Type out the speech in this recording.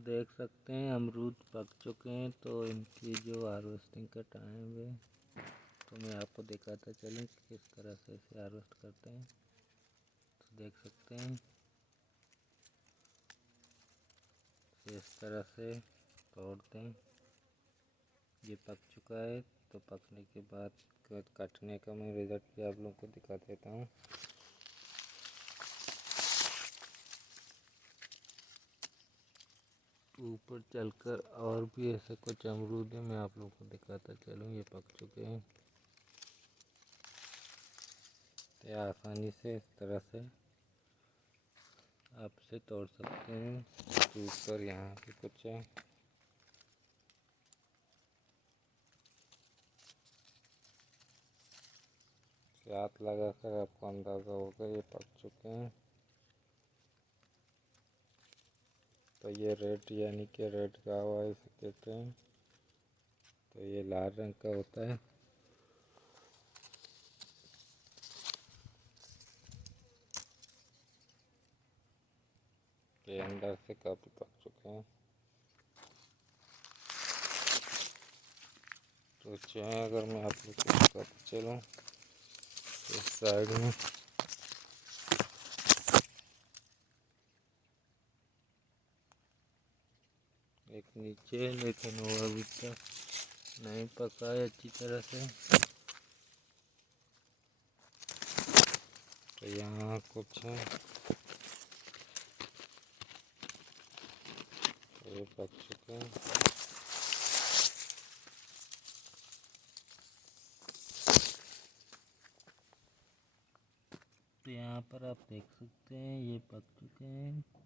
देख सकते हैं अमरूद पक चुके हैं, तो इनकी जो हार्वेस्टिंग का टाइम है तो मैं आपको दिखाता चलूँ कि किस तरह से इसे हार्वेस्ट करते हैं। तो देख सकते हैं इस तरह से तोड़ते हैं। ये पक चुका है, तो पकने के बाद काटने का मैं रिजल्ट भी आप लोगों को दिखा देता हूँ। ऊपर चलकर और भी ऐसे कुछ अमरूद है, मैं आप लोगों को दिखाता चलूँ। ये पक चुके हैं, तो आसानी से इस तरह से आप इसे तोड़ सकते हैं। टूट कर यहाँ पे कुछ है, हाथ लगा कर आपको अंदाज़ा होगा ये पक चुके हैं। तो ये रेड यानी कि रेड गावा इसे कहते हैं। तो ये लाल रंग का होता है। ये अंदर से काफ़ी पक चुके हैं। तो चाहे अगर मैं आप लोग को बताते चलूँ, इस साइड में एक नीचे है, लेकिन वो अभी तक नहीं पका है अच्छी तरह से। तो यहाँ कुछ है, ये पक चुके हैं। तो यहाँ पर आप देख सकते हैं ये पक चुके हैं।